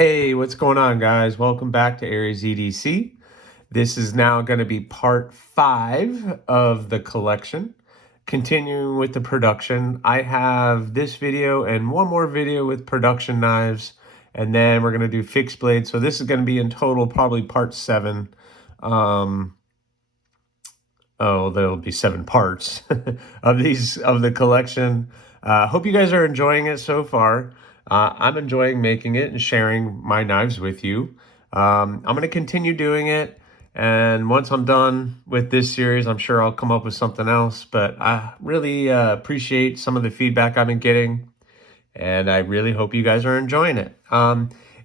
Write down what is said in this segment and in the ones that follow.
Hey, what's going on, guys? Welcome back to Aries EDC. This is now going to be part 5 of the collection. Continuing with the production, I have this video and one more video with production knives, and then we're going to do fixed blades. So this is going to be in total probably part 7. There'll be 7 parts of the collection. Hope you guys are enjoying it so far. I'm enjoying making it and sharing my knives with you. I'm going to continue doing it, and once I'm done with this series, I'm sure I'll come up with something else. But I really appreciate some of the feedback I've been getting, and I really hope you guys are enjoying it.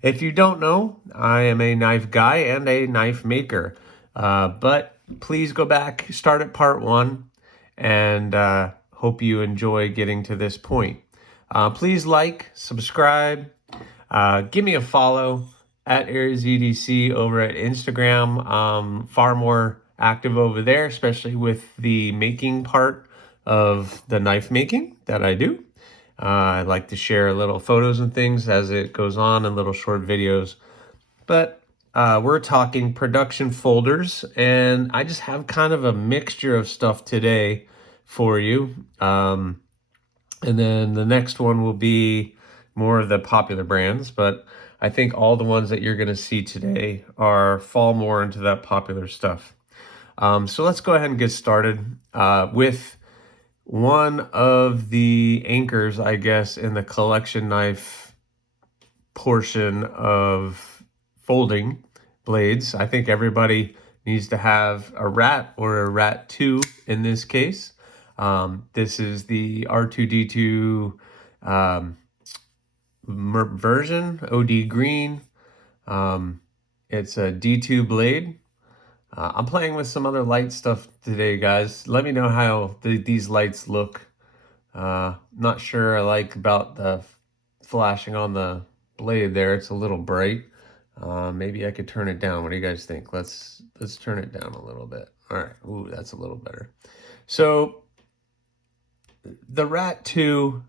If you don't know, I am a knife guy and a knife maker, but please go back, start at part 1, and hope you enjoy getting to this point. Please like, subscribe, give me a follow at Aries EDC over at Instagram. Far more active over there, especially with the making part of the knife making that I do. I like to share little photos and things as it goes on and little short videos. But we're talking production folders, and I just have kind of a mixture of stuff today for you. And then the next one will be more of the popular brands, but I think all the ones that you're going to see today fall more into that popular stuff. So let's go ahead and get started with one of the anchors, I guess, in the collection knife portion of folding blades. I think everybody needs to have a rat or a rat 2 in this case. This is the R2D2 version, OD green. It's a D2 blade. I'm playing with some other light stuff today, guys. Let me know how these lights look. Not sure I like about the flashing on the blade there. It's a little bright. Maybe I could turn it down. What do you guys think? Let's turn it down a little bit. All right. Ooh, that's a little better. So the Rat 2,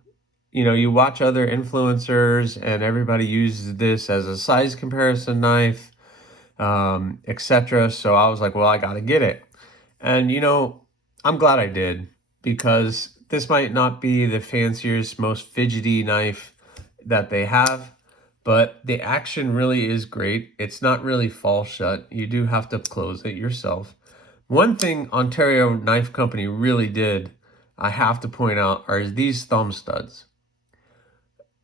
you watch other influencers and everybody uses this as a size comparison knife, etc. So I was like, well, I got to get it. And, I'm glad I did, because this might not be the fanciest, most fidgety knife that they have, but the action really is great. It's not really fall shut. You do have to close it yourself. One thing Ontario Knife Company really did, I have to point out, are these thumb studs.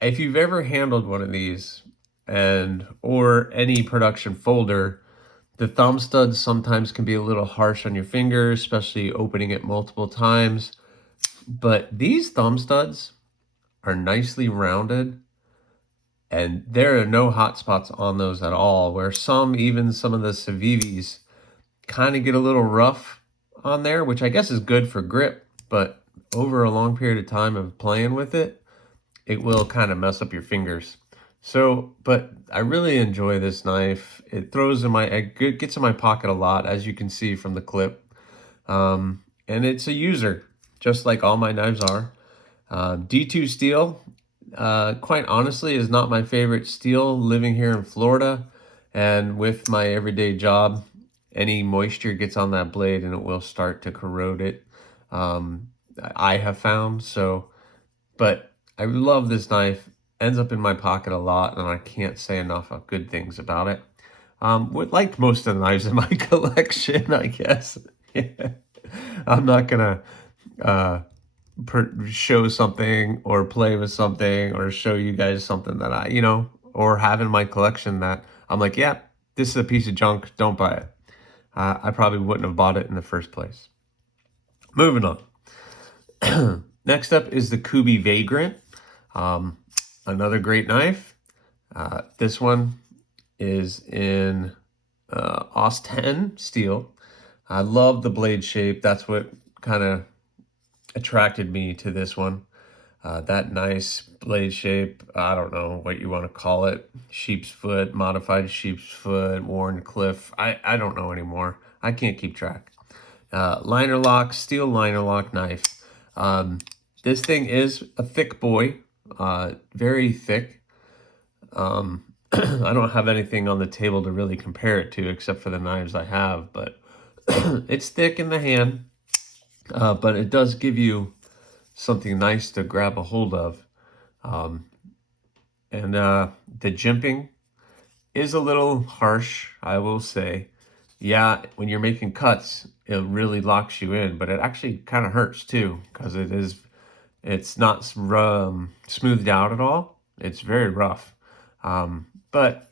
If you've ever handled one of these or any production folder, the thumb studs sometimes can be a little harsh on your fingers, especially opening it multiple times. But these thumb studs are nicely rounded, and there are no hot spots on those at all, where even some of the Civivis kind of get a little rough on there, which I guess is good for grip, but over a long period of time of playing with it, it will kind of mess up your fingers. So, but I really enjoy this knife. It gets in my pocket a lot, as you can see from the clip. And it's a user, just like all my knives are. D2 steel, quite honestly, is not my favorite steel living here in Florida. And with my everyday job, any moisture gets on that blade and it will start to corrode it. I have found so, but I love this knife. Ends up in my pocket a lot, and I can't say enough of good things about it. Like most of the knives in my collection, I guess. I'm not gonna show something or play with something or show you guys something that I, or have in my collection that I'm like, yeah, this is a piece of junk, don't buy it. I probably wouldn't have bought it in the first place. Moving on. Next up is the Kubi Vagrant. Another great knife. This one is in Aus 10 steel. I love the blade shape. That's what kind of attracted me to this one. That nice blade shape. I don't know what you want to call it. Sheep's foot, modified sheep's foot, worn cliff. I don't know anymore. I can't keep track. Liner lock, steel liner lock knife. This thing is a thick boy, very thick. I don't have anything on the table to really compare it to except for the knives I have, but it's thick in the hand, but it does give you something nice to grab a hold of. Um, and the jimping is a little harsh, I will say. Yeah, when you're making cuts, it really locks you in, but it actually kind of hurts too, because it's not smoothed out at all. It's very rough. But,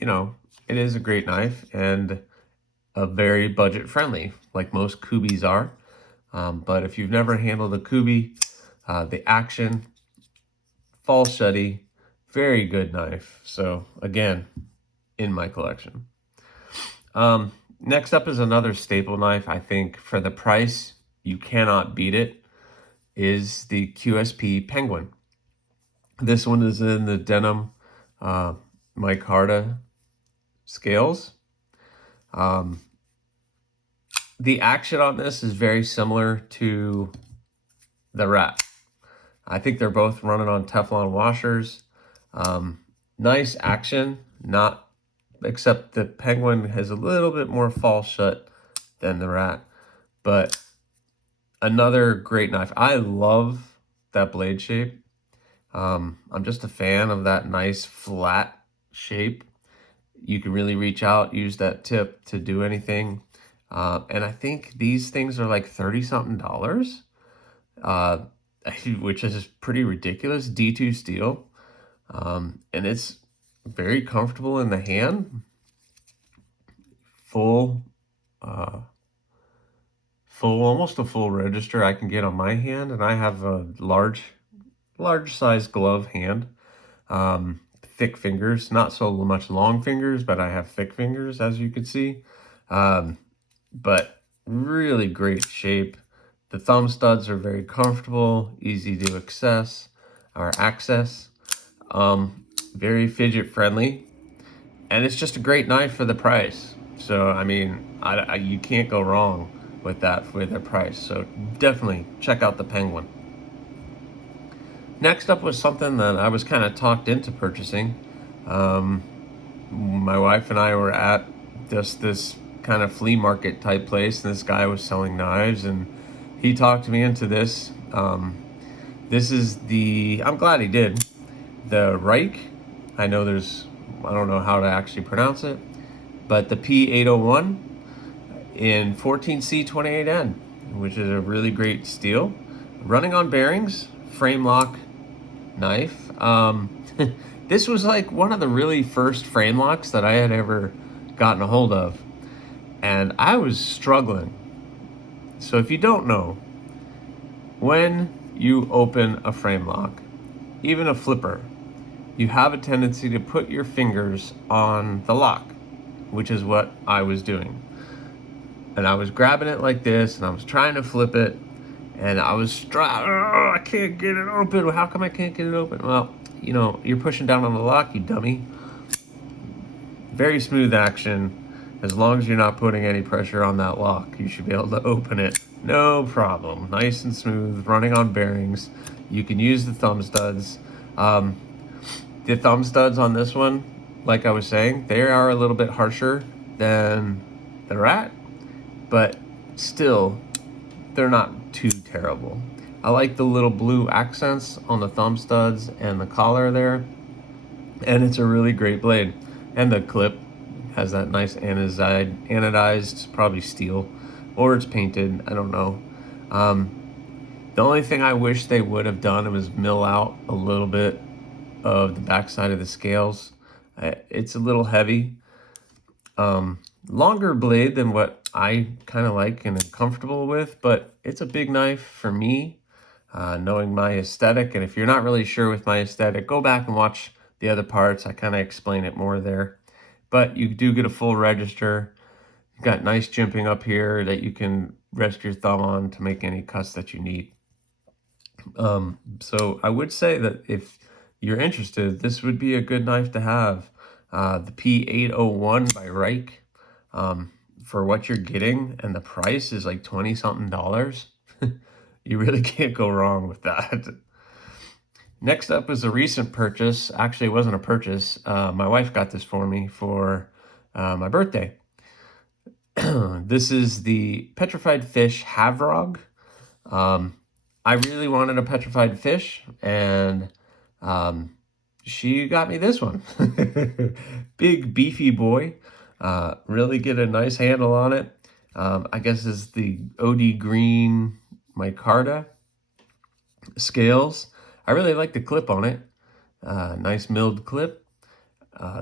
you know, it is a great knife and a very budget friendly, like most Kubis are. But if you've never handled a Kubi, the action, falsetty, very good knife. So again, in my collection. Next up is another staple knife. I think for the price, you cannot beat it, is the QSP Penguin. This one is in the denim micarta scales. The action on this is very similar to the Rat. I think they're both running on Teflon washers. Nice action, not except the Penguin has a little bit more fall shut than the Rat. But another great knife. I love that blade shape. I'm just a fan of that nice flat shape. You can really reach out, use that tip to do anything. And I think these things are like 30 something dollars, which is pretty ridiculous. D2 steel. And it's very comfortable in the hand. Full, almost a full register I can get on my hand, and I have a large size glove hand. Thick fingers, not so much long fingers, but I have thick fingers, as you can see. But really great shape. The thumb studs are very comfortable, easy to access. Very fidget friendly, and it's just a great knife for the price. So I mean, you can't go wrong with that for the price. So definitely check out the Penguin. Next up was something that I was kind of talked into purchasing. My wife and I were at this kind of flea market type place, and this guy was selling knives, and he talked me into this. This is I'm glad he did, the Reich. I don't know how to actually pronounce it, but the P801 in 14C28N, which is a really great steel. Running on bearings, frame lock knife. This was like one of the really first frame locks that I had ever gotten a hold of, and I was struggling. So if you don't know, when you open a frame lock, even a flipper, you have a tendency to put your fingers on the lock, which is what I was doing. And I was grabbing it like this, and I was trying to flip it, and I was I can't get it open. How come I can't get it open? Well, you know, you're pushing down on the lock, you dummy. Very smooth action. As long as you're not putting any pressure on that lock, you should be able to open it. No problem. Nice and smooth, running on bearings. You can use the thumb studs. The thumb studs on this one, like I was saying, they are a little bit harsher than the Rat, but still, they're not too terrible. I like the little blue accents on the thumb studs and the collar there, and it's a really great blade. And the clip has that nice anodized, probably steel, or it's painted, I don't know. The only thing I wish they would have done was mill out a little bit of the backside of the scales. It's a little heavy. Longer blade than what I kind of like and am comfortable with, but it's a big knife for me, knowing my aesthetic. And if you're not really sure with my aesthetic, go back and watch the other parts. I kind of explain it more there. But you do get a full register. You've got nice jimping up here that you can rest your thumb on to make any cuts that you need. So I would say that if you're interested, this would be a good knife to have. The P801 by Reich, for what you're getting, and the price is like 20 something dollars. You really can't go wrong with that. Next up is a recent purchase. Actually, it wasn't a purchase. My wife got this for me for my birthday. This is the Petrified Fish Havrog. I really wanted a petrified fish, and she got me this one. Big, beefy boy. Really get a nice handle on it. I guess is the OD Green micarta scales. I really like the clip on it. Nice milled clip.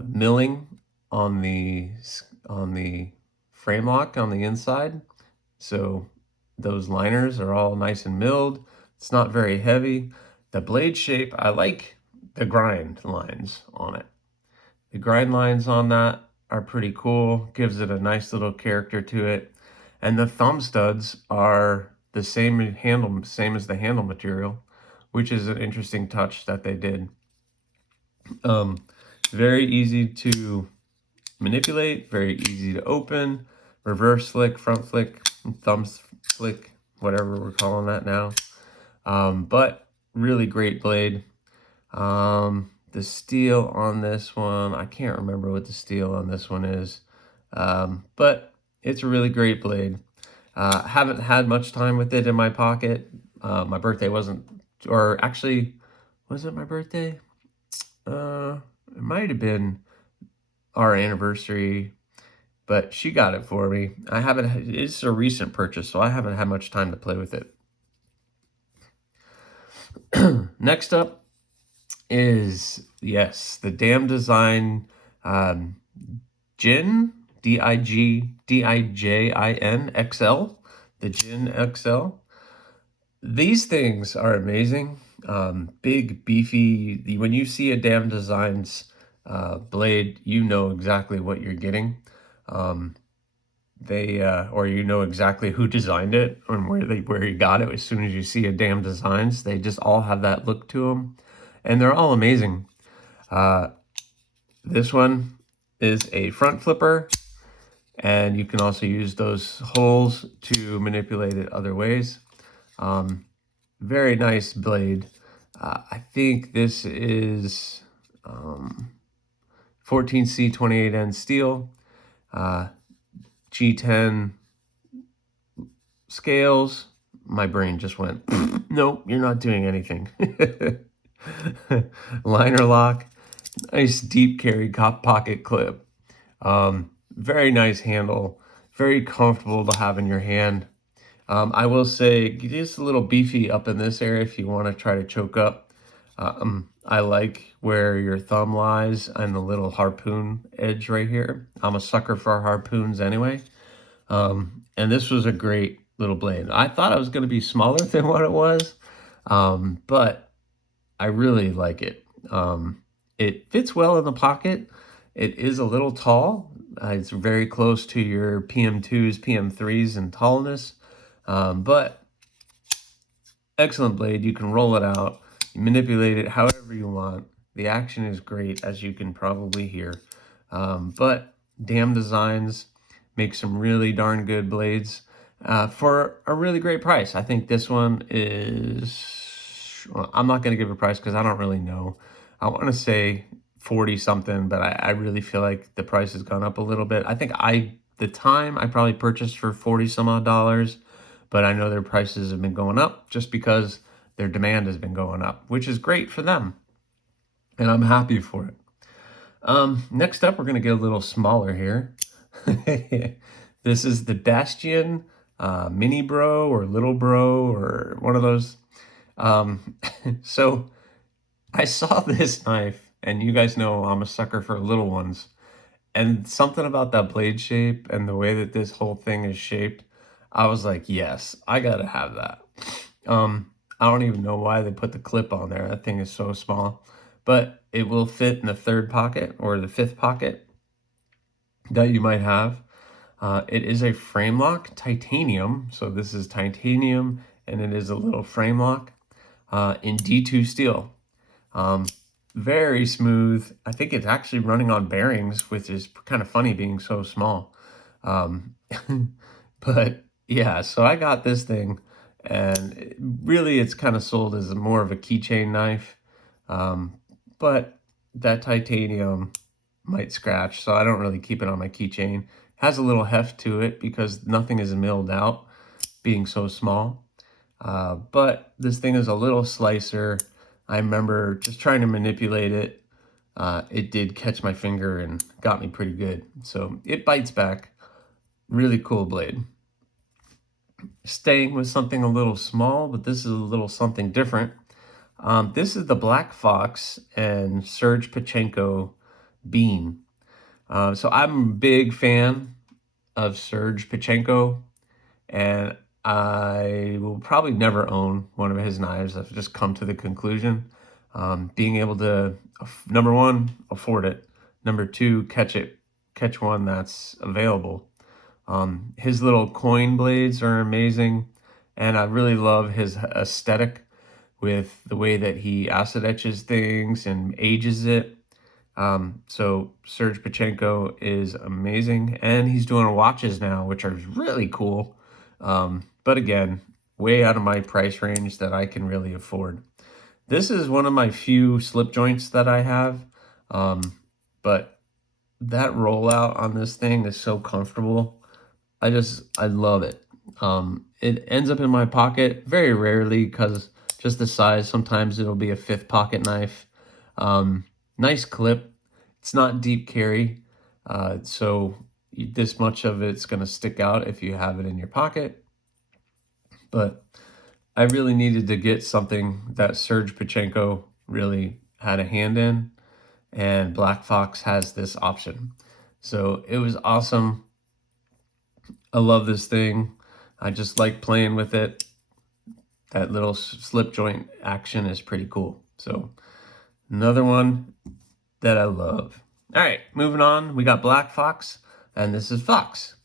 Milling on the frame lock on the inside. So those liners are all nice and milled. It's not very heavy. The blade shape, I like the grind lines on it. The grind lines on that are pretty cool. Gives it a nice little character to it. And the thumb studs are the same handle, same as the handle material, which is an interesting touch that they did. Very easy to manipulate, very easy to open, reverse flick, front flick, thumb flick, whatever we're calling that now. But really great blade. The steel on this one, I can't remember what the steel on this one is, but it's a really great blade. Haven't had much time with it in my pocket. My birthday wasn't, or actually, was it my birthday? It might have been our anniversary, but she got it for me. I haven't, it's a recent purchase, so I haven't had much time to play with it. Next up is, yes, the Dam Design Gin, Dijin XL, the Gin XL. These things are amazing. Big, beefy. When you see a Dam Designs blade, you know exactly what you're getting. Or you know exactly who designed it and where you got it. As soon as you see a Dam Designs, they just all have that look to them, and they're all amazing. This one is a front flipper, and you can also use those holes to manipulate it other ways. Very nice blade. I think this is 14C 28N steel, G10 scales. My brain just went, nope, you're not doing anything. Liner lock, nice deep carry pocket clip. Very nice handle, very comfortable to have in your hand. I will say, just a little beefy up in this area if you want to try to choke up. I like where your thumb lies and the little harpoon edge right here. I'm a sucker for harpoons anyway. And this was a great little blade. I thought it was going to be smaller than what it was, but I really like it. It fits well in the pocket. It is a little tall. It's very close to your PM2s, PM3s in tallness. But excellent blade. You can roll it out, you manipulate it however you want. The action is great, as you can probably hear. But Dam Designs make some really darn good blades for a really great price. I think this one is, well, I'm not going to give a price because I don't really know. I want to say 40 something, but I really feel like the price has gone up a little bit. I think the time I probably purchased for 40 some odd dollars, but I know their prices have been going up just because their demand has been going up, which is great for them. And I'm happy for it. Next up, we're going to get a little smaller here. This is the Bastion Mini Bro or Little Bro or one of those. So I saw this knife, and you guys know I'm a sucker for little ones. And something about that blade shape and the way that this whole thing is shaped, I was like, yes, I gotta have that. I don't even know why they put the clip on there. That thing is so small, but it will fit in the third pocket or the fifth pocket that you might have. It is a frame lock, titanium. So this is titanium, and it is a little frame lock in D2 steel. Very smooth. I think it's actually running on bearings, which is kind of funny being so small. But yeah, so I got this thing, and really it's kind of sold as more of a keychain knife. But that titanium might scratch, so I don't really keep it on my keychain. Has a little heft to it because nothing is milled out, being so small. But this thing is a little slicer. I remember just trying to manipulate it. It did catch my finger and got me pretty good. So it bites back. Really cool blade. Staying with something a little small, but this is a little something different. This is the Black Fox and Serge Pachenko bean. So I'm a big fan of Serge Pachenko, and I will probably never own one of his knives. I've just come to the conclusion. Being able to, number one, afford it. Number two, catch one that's available. His little coin blades are amazing, and I really love his aesthetic with the way that he acid etches things and ages it. So Serge Pachenko is amazing, and he's doing watches now, which are really cool. But again, way out of my price range that I can really afford. This is one of my few slip joints that I have, but that rollout on this thing is so comfortable. I love it. It ends up in my pocket very rarely because just the size. Sometimes it'll be a 5th pocket knife. Nice clip. It's not deep carry, so this much of it's going to stick out if you have it in your pocket. But I really needed to get something that Serge Pachenko really had a hand in, and Black Fox has this option. So it was awesome. I love this thing. I just like playing with it. That little slip joint action is pretty cool. So another one that I love. All right, moving on. We got Black Fox, and this is Fox.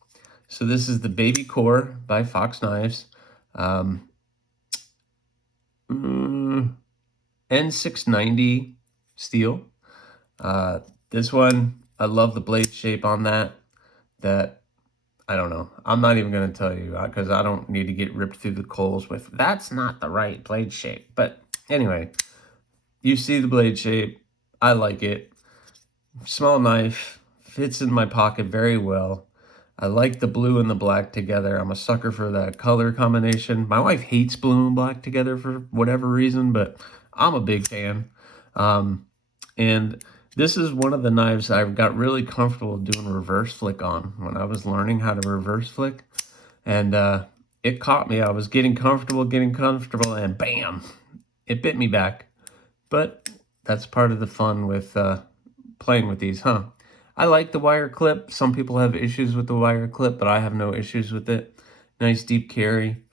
So this is the Baby Core by Fox Knives. N690 steel. This one, I love the blade shape on that. I don't know. I'm not even going to tell you because I don't need to get ripped through the coals with, that's not the right blade shape. But anyway, you see the blade shape. I like it. Small knife, fits in my pocket very well. I like the blue and the black together. I'm a sucker for that color combination. My wife hates blue and black together for whatever reason, but I'm a big fan. And this is one of the knives I got really comfortable doing reverse flick on when I was learning how to reverse flick. And it caught me. I was getting comfortable, and bam, it bit me back. But that's part of the fun with playing with these, huh? I like the wire clip. Some people have issues with the wire clip, but I have no issues with it. Nice deep carry.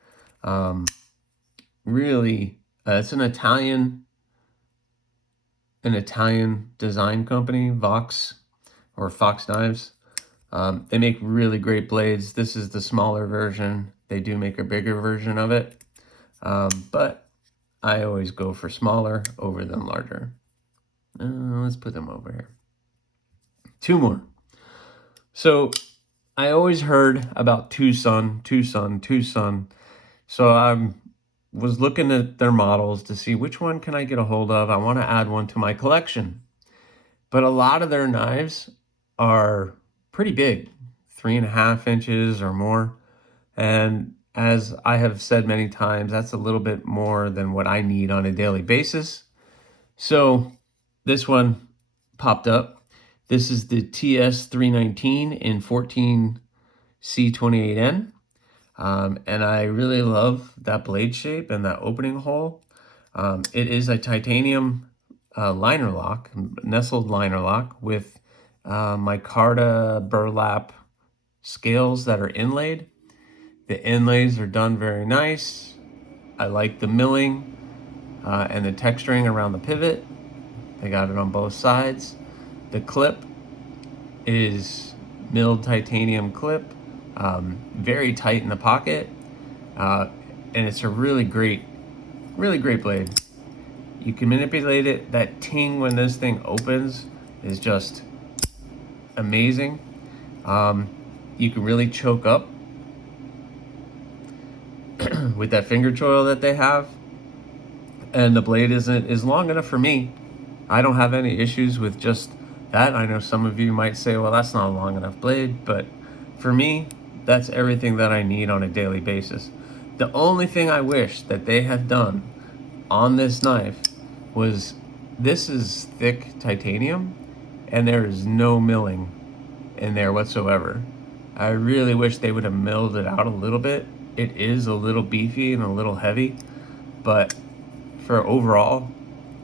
Really, it's an Italian design company, Vox or Fox Knives. They make really great blades. This is the smaller version. They do make a bigger version of it, but I always go for smaller over than larger. Let's put them over here. 2 more. So I always heard about Tucson. So I was looking at their models to see which one can I get a hold of. I want to add one to my collection. But a lot of their knives are pretty big, 3.5 inches or more. And as I have said many times, that's a little bit more than what I need on a daily basis. So this one popped up. This is the TS319 in 14C28N. And I really love that blade shape and that opening hole. It is a titanium liner lock, nestled liner lock with micarta burlap scales that are inlaid. The inlays are done very nice. I like the milling and the texturing around the pivot. They got it on both sides. The clip is milled titanium clip, very tight in the pocket, and it's a really great blade. You can manipulate it. That ting when this thing opens is just amazing. You can really choke up with that finger choil that they have, and the blade is long enough for me. I don't have any issues with just that. I know some of you might say, well, that's not a long enough blade, but for me, that's everything that I need on a daily basis. The only thing I wish that they had done on this knife was, this is thick titanium and there is no milling in there whatsoever. I really wish they would have milled it out a little bit. It is a little beefy and a little heavy, but for overall,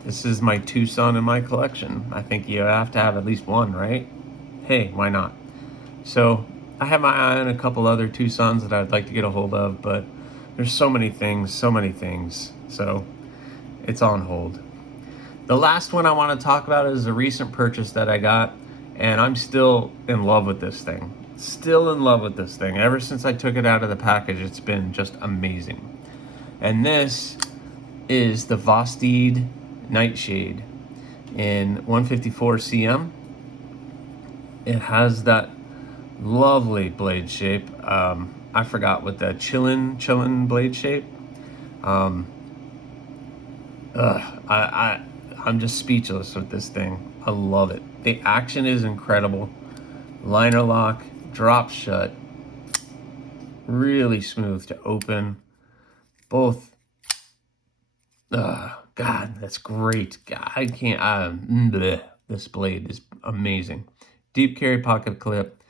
this is my Tucson in my collection. I think you have to have at least one, right? Hey, why not? So I have my eye on a couple other Tucsons that I'd like to get a hold of, but there's so many things. So it's on hold. The last one I want to talk about is a recent purchase that I got, and I'm still in love with this thing. Still in love with this thing. Ever since I took it out of the package, it's been just amazing. And this is the Vosteed Nightshade in 154 cm. It has that lovely blade shape. I forgot what that chillin blade shape. I'm just speechless with this thing. I love it. The action is incredible. Liner lock, drop shut, really smooth to open. Both. God, that's great. God, I can't. Bleh. This blade is amazing. Deep carry pocket clip.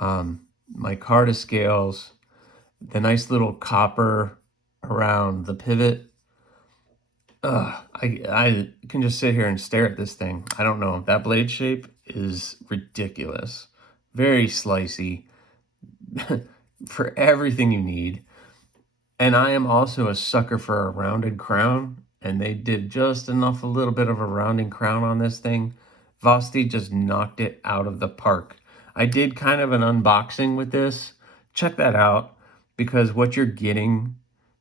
My Carta scales. The nice little copper around the pivot. I can just sit here and stare at this thing. I don't know. That blade shape is ridiculous. Very slicey for everything you need. And I am also a sucker for a rounded crown, and they did just enough, a little bit of a rounding crown on this thing. Vosteed just knocked it out of the park. I did kind of an unboxing with this. Check that out, because what you're getting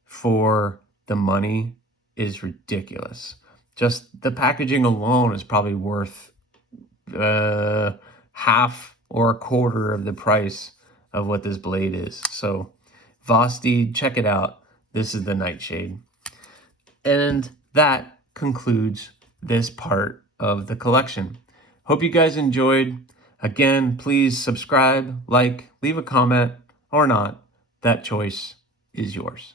for the money is ridiculous. Just the packaging alone is probably worth half or a quarter of the price of what this blade is. So Vosteed, check it out. This is the Nightshade. And that concludes this part of the collection. Hope you guys enjoyed. Again, please subscribe, like, leave a comment, or not. That choice is yours.